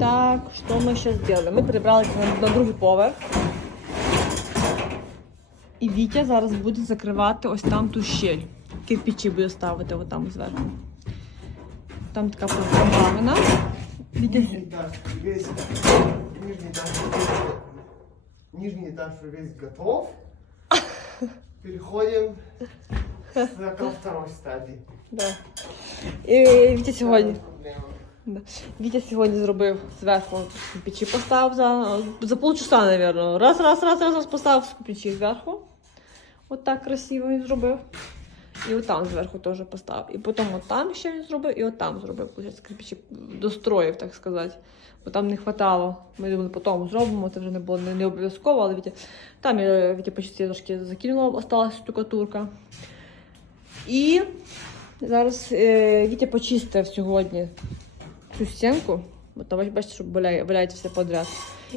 Так, що ми ще зробили? Ми перебралися на, на другий поверх. І Вітя зараз буде закривати ось там ту щель. Кирпичі буде ставити отам зверху. Там така програмина. Вітя... Нижний этаж весь, нижний этаж, нижний этаж весь готов. Переходим ко второй стадии. Да. І Вітя сьогодні. Вітя сьогодні зробив зверху кирпичі поставив за, за полчаса, мабуть. Раз, раз, раз, раз, раз поставив кирпичі зверху. От так красиво він зробив. І отам зверху теж поставив. І потім отам ще він зробив, і отам зробив. Получається, кирпичі достроїв, так сказати. Бо там не хватало. Ми думали, потім зробимо, це вже не було не, не обов'язково, але Вітя. Там я Вітя почти трошки закинула, осталась штукатурка. І зараз е, Вітя почистив сьогодні цю стінку. Бо там бачите, що валяє, валяється все подряд.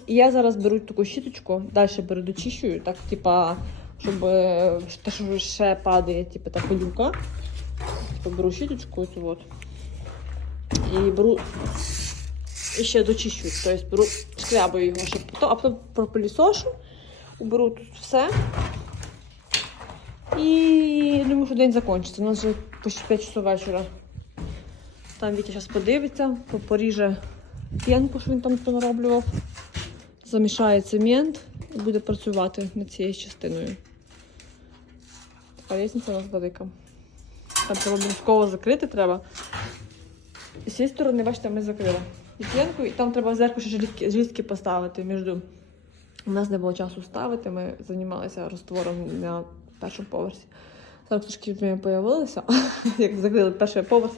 І я зараз беру таку щіточку, далі беру дочищую, так, типа, щоб е, те, що ще падає, типу, та пилюка. Типа, беру щіточку цю от. І беру і ще дочищу. Тобто беру, шкрябаю його, щоб потім, а потім пропилісошу, уберу тут все. І думаю, що день закінчиться. У нас вже почти 5 часов вечора. Там Вітя зараз подивиться, по- поріже п'янку, що він там понароблював, замішає цемент і буде працювати над цією частиною. Така лісниця у нас велика. Там треба обов'язково закрити треба. З цієї сторони, бачите, ми закрили і п'янку, і там треба зверху ще желізки поставити між. У нас не було часу ставити, ми займалися розтвором на першому поверсі. Зараз трошки появилися, як закрили перший поверх,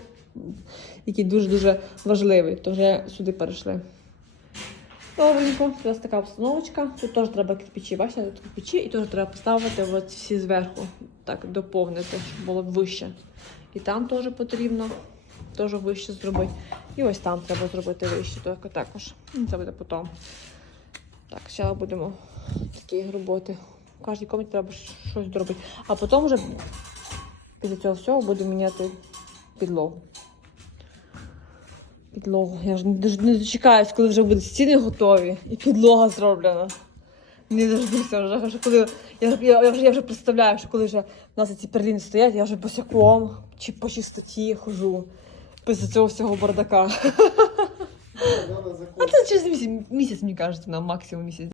який дуже-дуже важливий, то вже сюди перейшли. Добренько, зараз така обстановочка. Тут теж треба кирпичі, бачите, тут кирпичі, і теж треба поставити от всі зверху, так доповнити, щоб було вище. І там теж потрібно, теж вище зробити. І ось там треба зробити вище, так- також. Це буде потім. Так, зараз будемо такі роботи. В кожній кімнаті треба щось зробити. А потім вже після цього всього будемо міняти підлогу. Підлогу. Я ж не, не дочекаюсь, коли вже будуть стіни готові і підлога зроблена. Не дождуся вже, вже коли. Я, я, я, вже, я вже представляю, що коли вже в нас ці перліни стоять, я вже босяком чи по чистоті хожу. Після цього всього бардака. А це через місяць, місяць, мені кажуть, на максимум місяць.